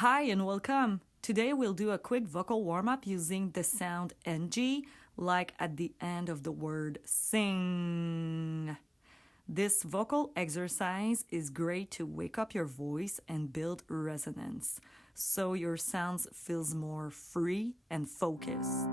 Hi and welcome. Today we'll do a quick vocal warm up using the sound NG, like at the end of the word sing. This vocal exercise is great to wake up your voice and build resonance, so your sounds feels more free and focused.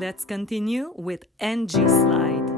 Let's continue with NG slide.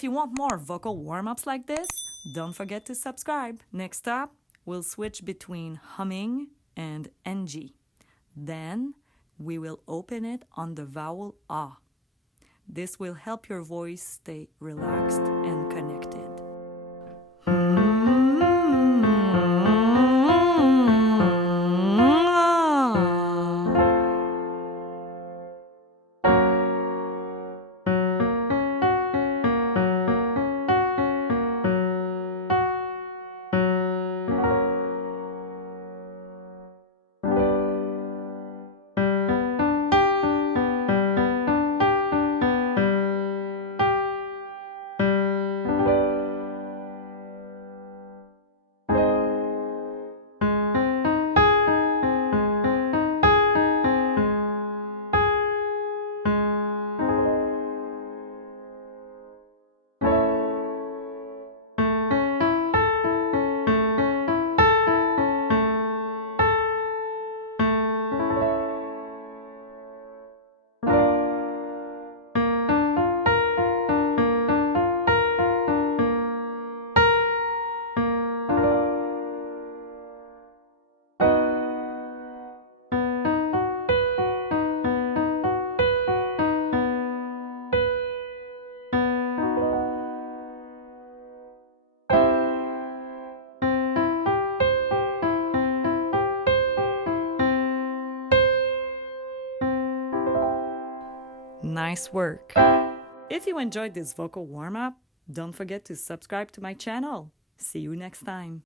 if you want more vocal warm-ups like this, don't forget to subscribe. Next up, we'll switch between humming and NG. Then we will open it on the vowel ah. This will help your voice stay relaxed and connected. Nice work! If you enjoyed this vocal warm-up, don't forget to subscribe to my channel. See you next time.